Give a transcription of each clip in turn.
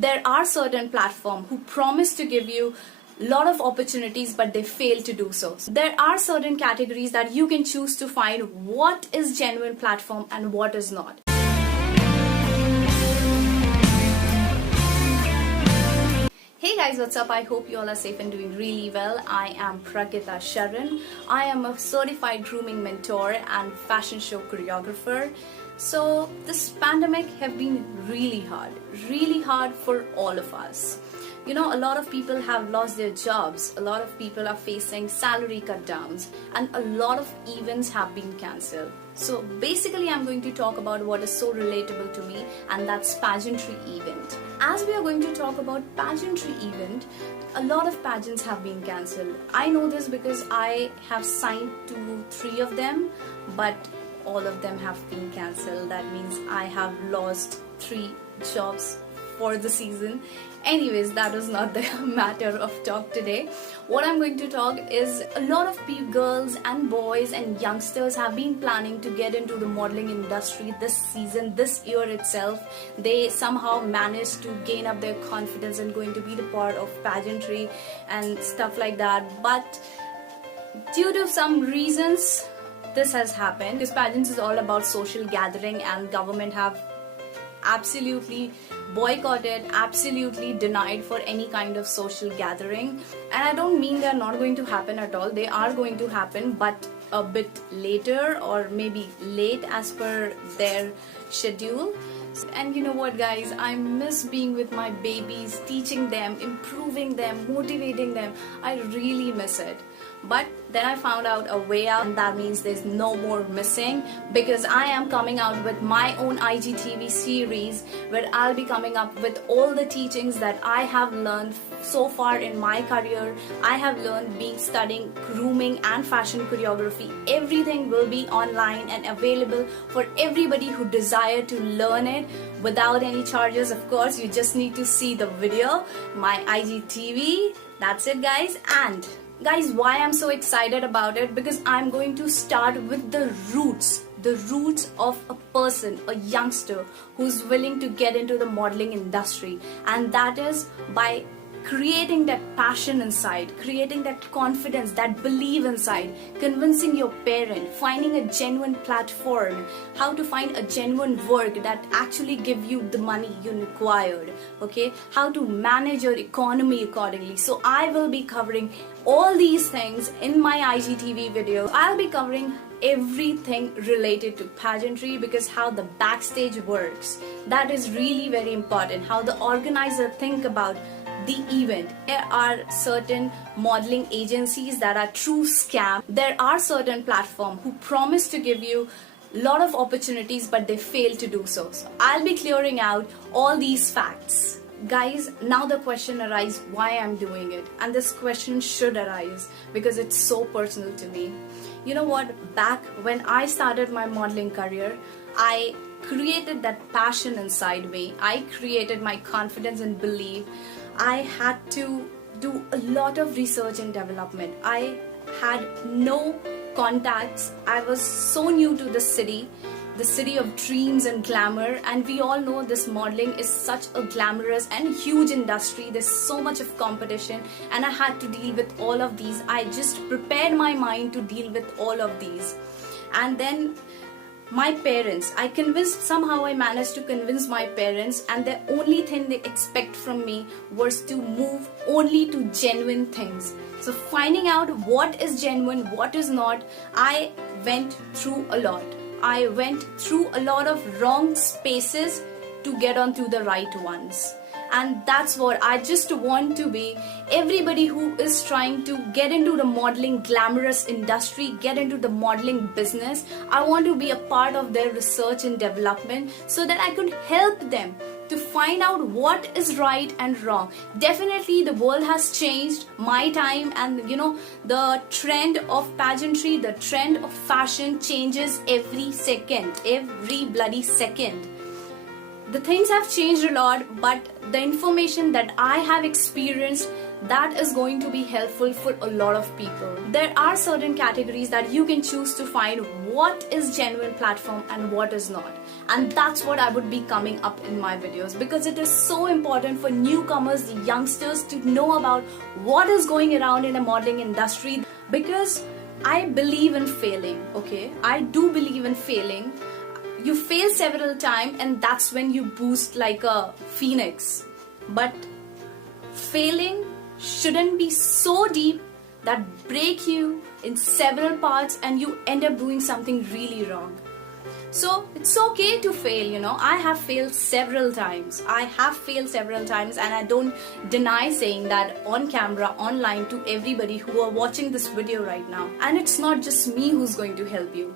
There are certain platforms who promise to give you lot of opportunities, but they fail to do so. There are certain categories that you can choose to find what is genuine platform and what is not. Hey guys, what's up? I hope you all are safe and doing really well. I am Pragita Sharan. I am a certified grooming mentor and fashion show choreographer. So this pandemic have been really hard for all of us. You know, a lot of people have lost their jobs, a lot of people are facing salary cut downs, and a lot of events have been cancelled. So basically I'm going to talk about what is so relatable to me, and that's pageantry event. As we are going to talk about pageantry event, a lot of pageants have been cancelled. I know this because I have signed to 3 of them, but all of them have been cancelled. That means I have lost 3 jobs for the season. Anyways, that is not the matter of talk today. What I'm going to talk is a lot of girls and boys and youngsters have been planning to get into the modeling industry this season, this year itself. They somehow managed to gain up their confidence and going to be the part of pageantry and stuff like that. But due to some reasons, this has happened. Because pageants is all about social gathering, and government have absolutely boycotted, absolutely denied for any kind of social gathering. And I don't mean they're not going to happen at all. They are going to happen, but a bit later, or maybe late as per their schedule. And you know what guys, I miss being with my babies, teaching them, improving them, motivating them. I really miss it. But then I found out a way out, and that means there's no more missing, because I am coming out with my own IGTV series where I'll be coming up with all the teachings that I have learned so far in my career. I have learned being studying grooming and fashion choreography. Everything will be online and available for everybody who desire to learn it without any charges. Of course, you just need to see the video, my IGTV. That's it guys. And guys, why I'm so excited about it? Because I'm going to start with the roots of a person, a youngster who's willing to get into the modeling industry, and that is by creating that passion inside, creating that confidence, that belief inside, convincing your parent, finding a genuine platform, how to find a genuine work that actually give you the money you required, okay, how to manage your economy accordingly. So I will be covering all these things in my IGTV video. I'll be covering everything related to pageantry, because how the backstage works, that is really very important. How the organizer think about the event. There are certain modeling agencies that are true scam. There are certain platforms who promise to give you lot of opportunities, but they fail to do so. So I'll be clearing out all these facts. Guys, now the question arises why I'm doing it, and this question should arise because it's so personal to me. You know what, back when I started my modeling career, I created that passion inside me. I created my confidence and belief. I had to do a lot of research and development. I had no contacts. I was so new to the city of dreams and glamour, and we all know this modeling is such a glamorous and huge industry. There's so much of competition, and I had to deal with all of these. I just prepared my mind to deal with all of these. And then my parents, somehow I managed to convince my parents, and the only thing they expect from me was to move only to genuine things. So finding out what is genuine, what is not, I went through a lot. I went through a lot of wrong spaces to get onto the right ones. And that's what I just want to be. Everybody who is trying to get into the modeling glamorous industry, get into the modeling business, I want to be a part of their research and development so that I could help them to find out what is right and wrong. Definitely the world has changed, my time, and you know, the trend of pageantry, the trend of fashion changes every second, every bloody second. The things have changed a lot, but the information that I have experienced, that is going to be helpful for a lot of people. There are certain categories that you can choose to find what is genuine platform and what is not. And that's what I would be coming up in my videos, because it is so important for newcomers, the youngsters, to know about what is going around in the modeling industry. Because I believe in failing, okay? I do believe in failing. You fail several times and that's when you boost like a phoenix. But failing shouldn't be so deep that break you in several parts and you end up doing something really wrong. So it's okay to fail, you know. I have failed several times. And I don't deny saying that on camera, online, to everybody who are watching this video right now. And it's not just me who's going to help you.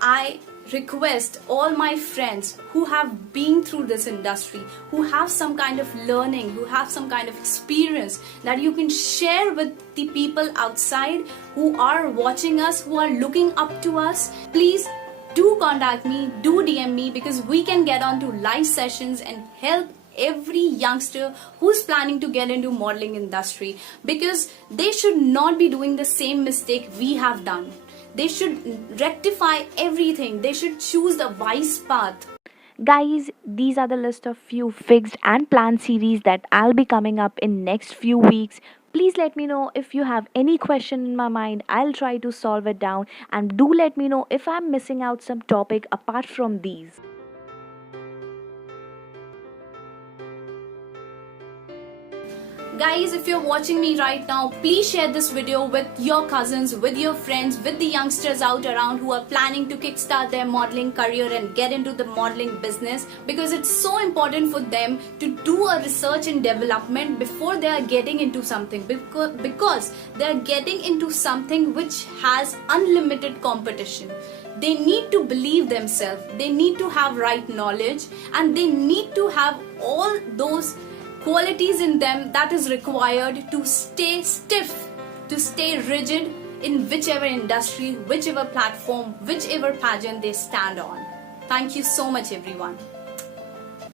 I request all my friends who have been through this industry, who have some kind of learning, who have some kind of experience, that you can share with the people outside who are watching us, who are looking up to us. Please do contact me, do DM me, because we can get on to live sessions and help every youngster who's planning to get into modeling industry, because they should not be doing the same mistake we have done. They should rectify everything. They should choose the wise path. Guys, these are the list of few fixed and planned series that I'll be coming up in next few weeks. Please let me know if you have any question in my mind. I'll try to solve it down, and do let me know if I'm missing out some topic apart from these. Guys, if you're watching me right now, please share this video with your cousins, with your friends, with the youngsters out around who are planning to kickstart their modeling career and get into the modeling business, because it's so important for them to do a research and development before they are getting into something, because they are getting into something which has unlimited competition. They need to believe themselves, they need to have right knowledge, and they need to have all those qualities in them that is required to stay stiff, to stay rigid in whichever industry, whichever platform, whichever pageant they stand on. Thank you so much, everyone.